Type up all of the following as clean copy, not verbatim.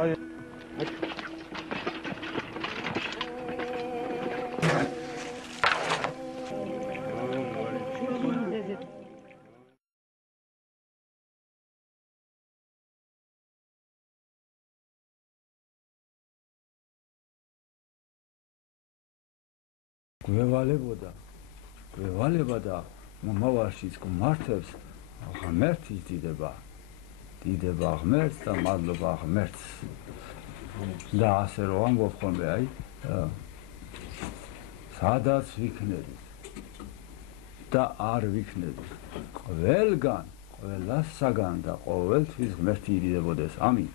აი გვევალება და მომავალშიც გმართებს ღმერთის დიდება ღმერთს და მადლობა ღმერთს და ასე რომ ამბობ ხოლმე აი სადაც ვიქნებით და არ ვიქნებით ყველგან ყველასაგან და ყოველთვის ღმერთი იდიდებოდეს ამინ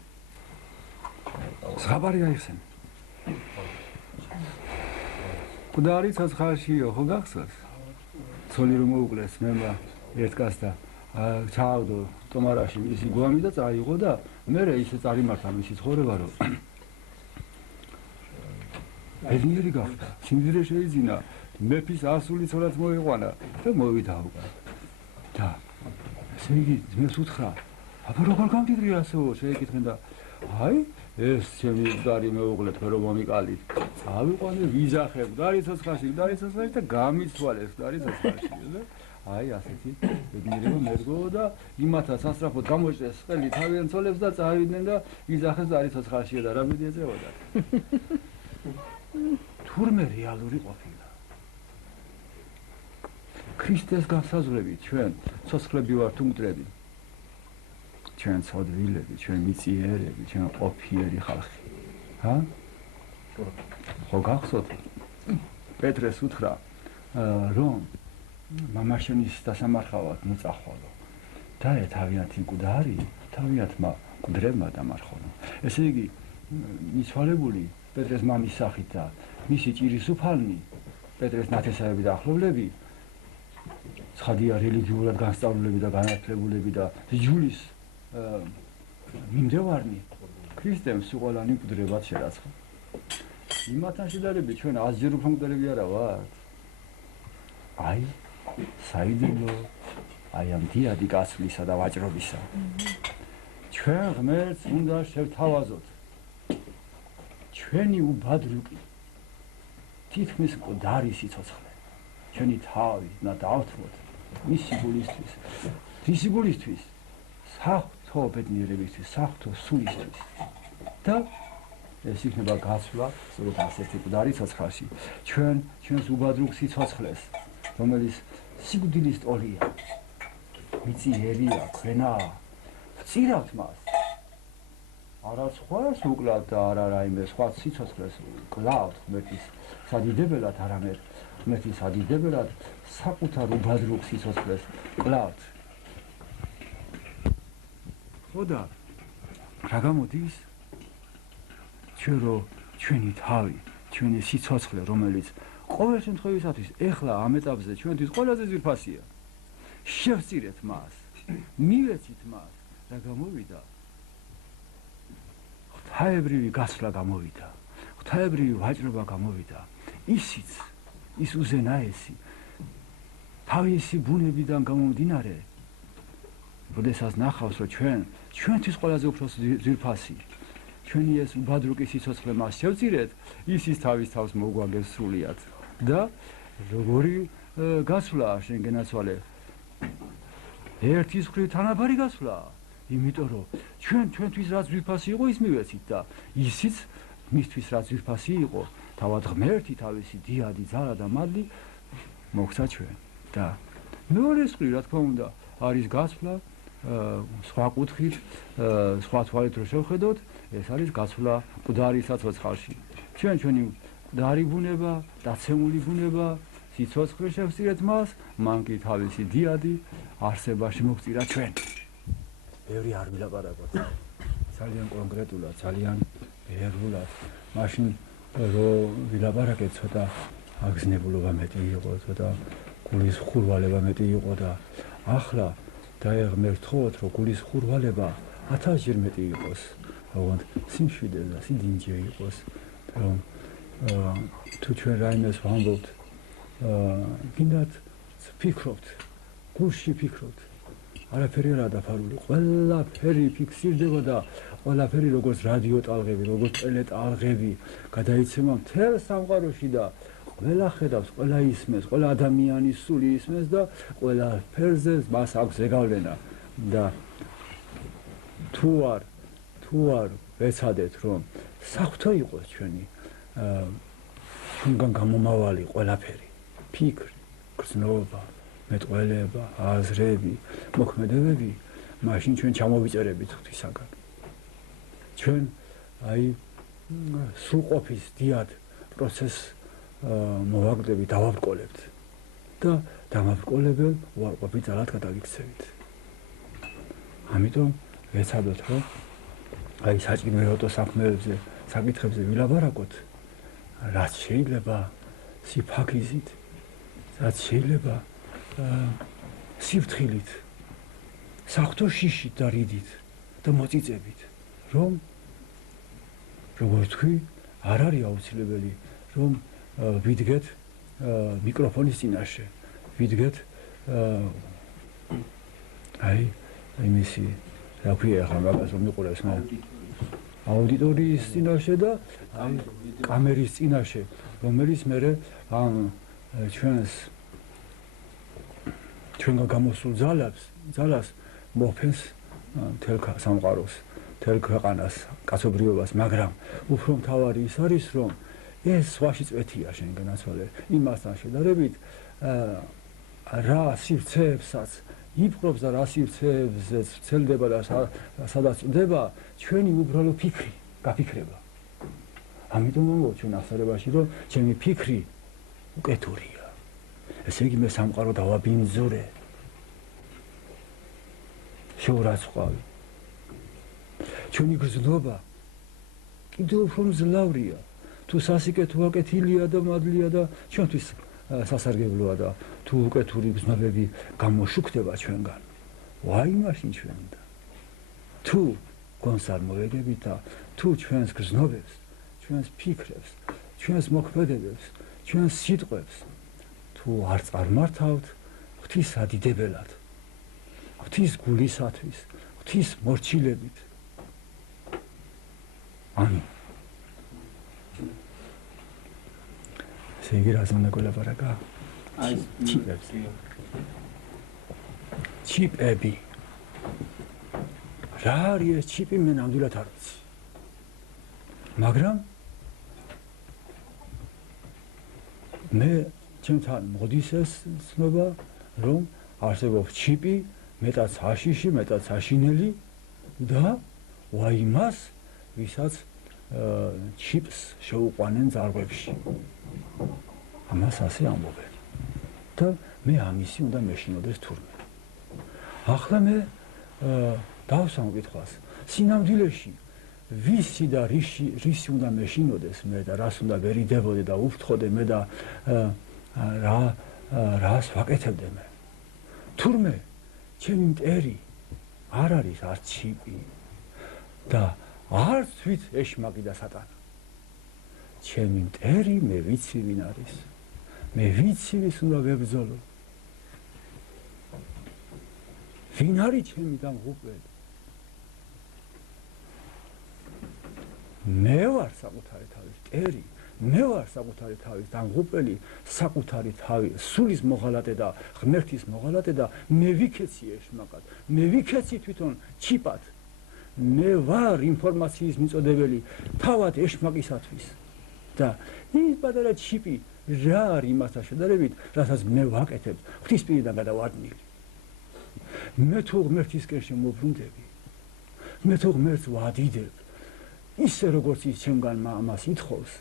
ზღაპარი გაიხსენ მკვდარი ცოცხალშიო ხო გახსოვს ცოლი რომ მოუკლეს მემა ერთ კაცს და ჩაავდო ტომარაში ისი გვამი და წაიღო და მერე ისე წარიმართა მისი ცხოვრება რომ ბედნიერი გახდა სიმდიდრე შეიძინა მეფის ასული ცოლად მოიყვანა და მოვიდა უკან და ესე იგი ძმებს უთხრა აბა როგორ გამდიდრია ასეო შეეკითხენ და აი ეს ჩემი მკვდარი მეუღლე თქვენ რომ მომიკალით ავიყვანე ვიზახე მკვდარი ცოცხალში და გამიცვალეს მკვდარი ცოცხალში და აი ასეთი ბედნიერება მერგო და იმათა სასწრაფოდ გამოჭრეს ყელი თავიანთ ცოლებს და წავიდნენ და ვიზახეს მკვდარი ცოცხალშიო და რა მეტი ეწეოდა თურმე რეალური ყოფილა ქრისტეს განსაზღვრებით ჩვენ ცოცხლები ვართ უმკვდრები ჩვენ ცოდვილები, ჩვენ მიწიერები, ჩვენ ყოფიერი ხალხი. ჰა? ხო გახსოვთ? პეტრეს უთხრა, რომ მამაშენის დასამარხავად მოწახვალო. და თავიანთი მკვდარი, თავიანთმა მკვდრებმა დამარხოლო. ესე იგი, მიცვალებული პეტრეს მამის სახით და მისი ჭირის უფალნი, პეტრეს ნათესავები და ახლობლები, ცხადია რელიგიურად განსწავლულები და განათლებულები და ჯულის მიმდევარნი ქრისტემ სიყვარული მკვდრებად შერაცხა. იმათთან შედარებით ჩვენ 100-ჯერ უფრო მკვდრები არა ვართ. აი, საიდუმლო, აი ამ დიადი გასვლისა და ვაჭრობისა. ჩვენ ღმერთს უნდა შევთავაზოთ. ჩვენი უბადრუკი თითქმის მკვდარი სიცოცხლე. ჩვენი თავი და დავთმოთ მისი გულისთვის. მისი გულისთვის საღვთო ბედნიერებისთვის, საღვთო სულისთვის. და ეს იქნება გასვლა, სწორედ ასეთი მკვდარი ცოცხალში. ჩვენს უბადრუკ სიცოცხლეს, რომელიც სიკვდილის ტოლია, მიწიერია, ქვენაა, ვწირავთ მას. არა სხვას უკლავთ და არა რაიმე სხვა სიცოცხლეს კლავთ ღმერთის სადიდებელად, არამედ ღმერთის სადიდებელად საკუთარ უბადრუკ სიცოცხლეს კლავთ. ხოდა რა გამოდის? ჩვენ რო ჩვენი თავი, ჩვენი სიცოცხლე, რომელიც ყოველ შემთხვევისათვის ეხლა ამ ეტაპზე ჩვენთვის ყველაზე ძვირფასია. შევწირეთ მას, მივეცით მას, რა გამოვიდა? ღვთაებრივი გასვლა გამოვიდა, ღვთაებრივი ვაჭრობა გამოვიდა. ისიც, ის უზენაესი, თავისი ბუნებიდან გამომდინარე, როდესაც ნახავს, რომ ჩვენთვის ყველაზე უფრო ძვირფასი, ჩვენი ეს უბადრუკი სიცოცხლე მას შევწირეთ, ის თავის თავს მოგვაგებს სრულიად. და როგორი გასვლაა შენ გენაცვალე? ერთის მხრივ თანაბარი გასვლაა, იმიტომ რომ ჩვენთვის რაც ძვირფასი იყო, ის მივეცით და ისიც მისთვის რაც ძვირფასი იყო, თავად ღმერთი თავისი დიადი ძალა და მადლი მოგცა ჩვენ. და მეორე მხრივ, რა თქმა უნდა, არის გასვლა სხვა კუთხით, სხვა თვალით რო შევხედოთ, ეს არის გასვლა მკვდარი სიცოცხლში. ჩვენი მკვდარი ბუნება, დაცემული ბუნება, სიცოცხლე შევწირეთ მას, მან კი თავისი დიადი არსებაში მოგწირა ჩვენ. ბევრი არ ვილაპარაკოთ. ძალიან კონკრეტულად, ძალიან ერულად. მაშინ რო ვილაპარაკეთ, ცოტა აგზნებულობა მეტი იყო, ცოტა გულის ხურვალება მეტი იყო და ახლა დაეღმერთოთ, რომ გულის ხურვალება 1000-ჯერ მეტი იყოს, როგორც სიმშვიდე და სიდინჯე იყოს, რომ თუ ჩვენ რაიმეს ვამბობთ, გინდათ ფიქრობთ, გულში ფიქრობთ, არაფერი არაა დაფარული, ყველაფერი ფიქსირდება და ყველაფერი როგორც რადიო ტალღები, როგორც ტელეტალღები გადაიცემა მთელ სამყაროში და ყველა ხედავს, ყველა ისმენს, ყველა ადამიანის სული ისმენს და ყველაფერზე მას აქვს ზეგავლენა და თუ არ ვეცადეთ რომ საღვთო იყოს ჩვენგან გამომავალი ყველაფერი, ფიქრი, გრძნობა, მეტყველება, აზრები, მოქმედებები, მაშინ ჩვენ ჩამოვიწერებით ღვთისაგან. ჩვენ სრულყოფის დიად პროცესს მოვაგდებით, დავაბრკოლებთ და დამაბრკოლებელ უარყოფით ძალად გადავიქცევით. ამიტომ ვეცადოთ რომ საჭიროებო საქმეებზე, საკითხებზე ვილაპარაკოთ, რაც შეიძლება სიფაქიზით, რაც შეიძლება სიფრთხილით, საღვთო შიშით და რიდით და მოწიწებით, რომ როგორც თქვი, არ არის აუცილებელი, რომ ვიდგეთ მიკროფონის წინაშე, ვიდგეთ იმისი, რა ქვია ახლა მაგას რომ მიყურებს მე აუდიტორიის წინაშე და კამერის წინაშე, რომელიც მერე ამ ჩვენგან გამოსულ ძალას მოფენს მთელ სამყაროს, მთელ ქვეყანას, კაცობრიობას, მაგრამ უფრო მთავარი ის არის, რომ ეს სხვაში წვეთია შენგან აცვალე, იმასთან შედარებით რა სივრცეებსაც იპყრობს და რა სივრცეებზეც ვრცელდება და სადაც წდება ჩვენი უბრალო ფიქრი, გაფიქრება. ამიტომ მომავალ ჩვენ ახსარებაში, რომ ჩემი ფიქრი უკეთურია. ესე იგი მე სამყარო დავაბინძურე. შეურაცხყვავი. ჩვენი გრძნობა კიდევ უფრო მძლავრია. თუ სასიკეთო აკეთილია და მადლია და ჩვენთვის სასარგებლოა და თუ უკეთური გრძნობები გამოშუქდება ჩვენგან, ვაი მაშინ ჩვენდა. თუ გონს არ მოვეგებით და თუ ჩვენს გრძნობებს, ჩვენს ფიქრებს, ჩვენს მოქმედებებს, ჩვენს სიტყვებს თუ არ წარმართავთ ღვთის ადიდებელად, ღვთის გულისათვის, ღვთის მორჩილებით. ამინ. ესე იგი რას უნდა გველაპარაკა? ჩიპები. რა არის ეს ჩიპი, მე ნამდვილად არ ვიცი. მაგრამ მე ჩემთან მოდის ეს ცნობა, რომ არსებობს ჩიპი, მეტად საშიში, მეტად საშინელი და ვაი მას, ვისაც ჩიპს შეუყვანენ ძალღვებში. ამას ასე ამბობენ. და მე ამისი უნდა მეშინოდეს თურმე. ახლა მე დავსამკითხვას, სინამდვილეში ვისი და რისი უნდა მეშინოდეს მე და რას უნდა ვერიდებოდე და უფრთხოდე მე და რას ვაკეთებდე მე. თურმე ჩემი მტერი არ არის არც ჩიპი და არც ვით ეშმაკი და სატანა. ჩემი მტერი მე ვიცი ვინ არის. მე ვიცი ვის უნდა ვებრძოლო. ვინ არის ჩემი დამღუპველი? მე ვარ საკუთარი თავის მტერი, მე ვარ საკუთარი თავის დამღუპველი, საკუთარი თავის სულის მოღალატე და ღმერთის მოღალატე და მე ვიქეცი ეშმაკად, მე ვიქეცი თვითონ ჩიპად. მე ვარ ინფორმაციის მიწოდებელი თავად ეშმაკისათვის და ის პატარა ჩიპი რა არის იმასთან შედარებით, რასაც მე ვაკეთებ ღვთისპირიდან გადავარდნილი. მე თუ ღმერთისკენ შემოbrუნდები, მე თუ ღმერთს ვადიდებ, ისე როგორც ის ჩემგან ამას ითხოვს,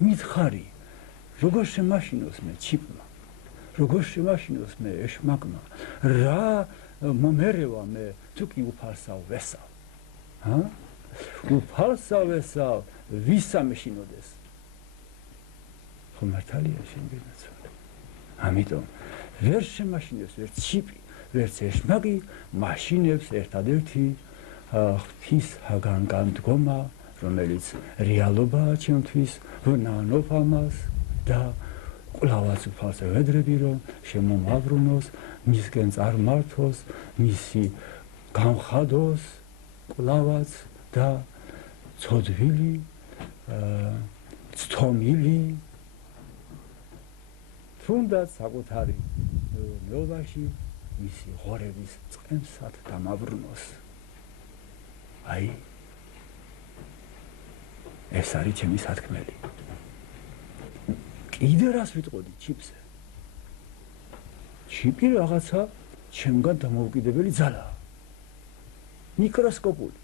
მითხარი, როგორ შემაშინოს მე ჩიპმა, როგორ შემაშინოს მე ეშმაკმა, რა მომერევა მე თუ კი უფალსავ ვესავ. უფალსავ ვესავ, ვისა მეშინოდეს. ხომართალია შენგენაცვალე. ამიტომ ვერ შემაშინებს ვერ ჩიპი, ვერც ეშმაკი, მაშინებს ერთადერთი ღვთისაგან განდგომა, რომელიც რეალობაა ჩემთვის, ვნანობ ამას და კვლავაც უფალს ვედრები, რომ შემომაბრუნოს მისგენ წარმართოს, მისი გამხადოს, კვლავაც და ცოდვილი, ცთომილი, თუნდაც საკუთარი მეუბნობაში მისი ღორების წყემსად დამაბრუნოს. აი, ეს არის ჩემი სათქმელი. კიდე რას ვიტყოდი ჩიპზე? ჩიპი რაღაცა ჩემგან დამოუკიდებელი ძალაა. მიკროსკოპული,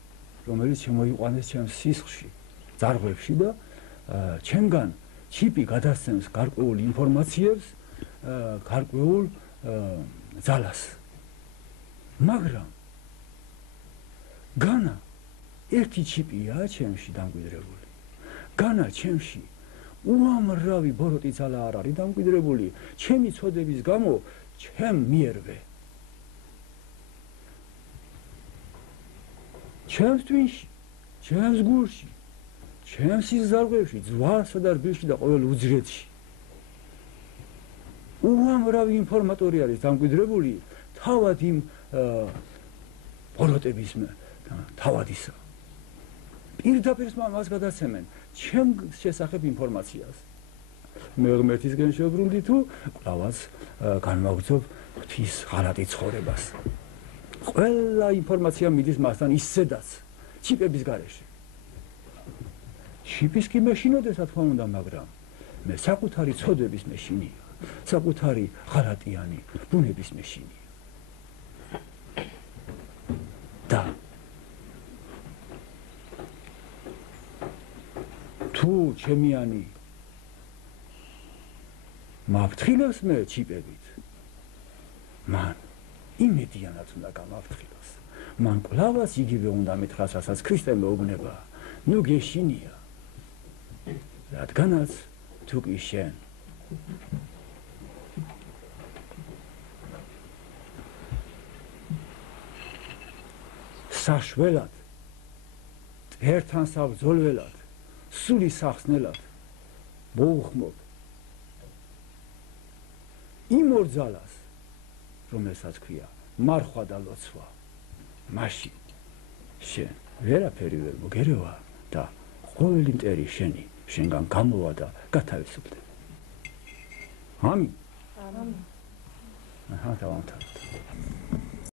რომელიც შემოიყვანეს ჩემს სისხლში, ძარღვებში და ჩემგან ჩიპი გადასცემს გარკვეულ ინფორმაციებს, გარკვეულ ძალას. მაგრამ განა ერთი ჩიპია ჩემში დამკვიდრებული. განა ჩემში უამრავი ბოროტი ძალა არ არის დამკვიდრებული. ჩემი ცოდების გამო ჩემ მიერვე. ჩემს ტვინში, ჩემს გულში, ჩემს სიზარღვევში, ძვარსა და რბილში და ყოველ უძრედში. უამრავი ინფორმატორი არის დამკვიდრებული თავად იმ ბოროტების თავადისა. პირდაპირ მას გადაცემენ ჩემ შესახებ ინფორმაციას. მე ღმერთისგან შევბრუნდი თუ კვლავაც განვაგრძობ ღვთის ღალატი ცხოვრებას. ყველა ინფორმაცია მიდის მასთან ისედაც ჩიპების გარეშე. ჩიპის კი მეშინოდეს, რა თქმა უნდა, მაგრამ მე საკუთარი ცოდების მეშინია, საკუთარი ღალატიანი ბუნების მეშინია. და თუ ჩემიანი მაფრთხილებს მე ჩიპებით, მან იმედიანად უნდა გამაფრთხილოს. მან კვლავაც იგივე უნდა მითხრას, რასაც ქრისტე მეუბნება. ნუ გეშინია, რადგანაც თუ კი შენ საშველად, ერთთან საბრძოლველად, სული სახსნელად მოუხმობ იმ ორ ძალას, რომელსაც ქვია მარხვა და ლოცვა, მაშინ შენ ვერაფერი ვერ მოგერევა და ყოველი მტერი შენი შენგან გამოვა და გათავისუფლდება. ამინ. ამინ. დავამთავრეთ.